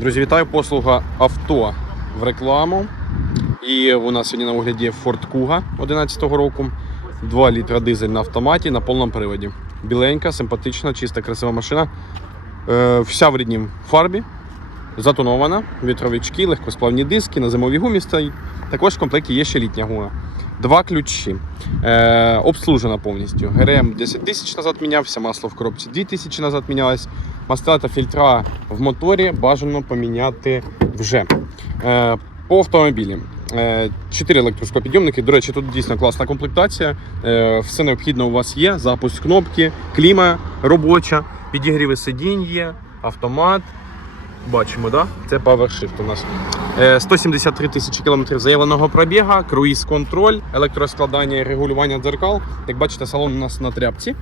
Друзі, вітаю! Послуга авто в рекламу. І у нас сьогодні на огляді Ford Kuga 2011 року. 2 літра дизель на автоматі на повному приводі. Біленька, симпатична, чиста, красива машина. Е, вся в рідній фарбі. Затонована, вітровички, легкосплавні диски, на зимовій гумі стоїть. Також в комплекті є ще літня гума. Два ключі. Е, обслужена повністю. ГРМ 10 тисяч назад мінявся, масло в коробці 2 тисячі назад мінялось. Масла та фільтра в моторі бажано поміняти вже. Е, по автомобілі. Е, Чотири електроскопідйомники. До речі, тут дійсно класна комплектація. Е, Все необхідне у вас є. Запуск кнопки, кліма робоча, підігріви сидінь є, автомат. Бачимо, да? Це PowerShift у нас. Е, 173 тисячі кілометрів заявленого пробіга, круїз-контроль, електроскладання і регулювання дзеркал. Як бачите, салон у нас на тряпці.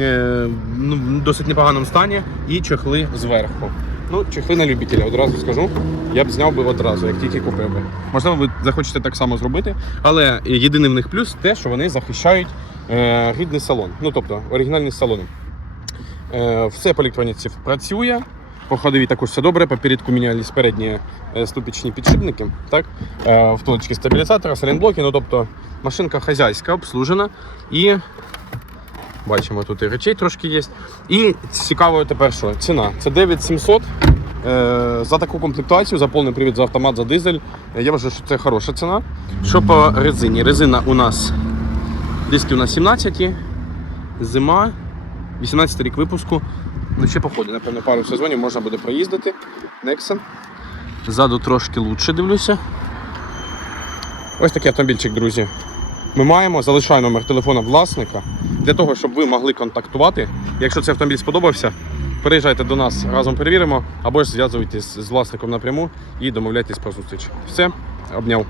Е, ну, досить непоганому стані і чехли зверху. Ну, чехли на любителя, одразу скажу. Я б зняв би одразу, як тільки купив би. Можливо, ви захочете так само зробити, але єдиний в них плюс те, що вони захищають е, рідний салон. Ну тобто оригінальні салони. Е, все по електроніці працює. По ходовій також все добре. Попередку мінялись передні е, ступічні підшипники, так? Е, втулочки стабілізатора, салінблоки. Ну тобто машинка хазяйська, обслужена і Бачимо, тут і речей трошки є. І цікаво тепер, що ціна. Це 9700 е, за таку комплектацію, за повний привід, за автомат, за дизель. Я вважаю, що це хороша ціна. Що по резині? Резина у нас диски у нас 17, зима, 18 рік випуску. Ну, ще походу, напевно, пару сезонів можна буде проїздити. Nexon. Ззаду трошки лучше дивлюся. Ось такий автомобільчик, друзі. Ми маємо, залишаю номер телефона власника для того, щоб ви могли контактувати. Якщо цей автомобіль сподобався, переїжджайте до нас, разом перевіримо, або ж зв'язуйтесь з власником напряму і домовляйтесь про зустріч. Все, обняв.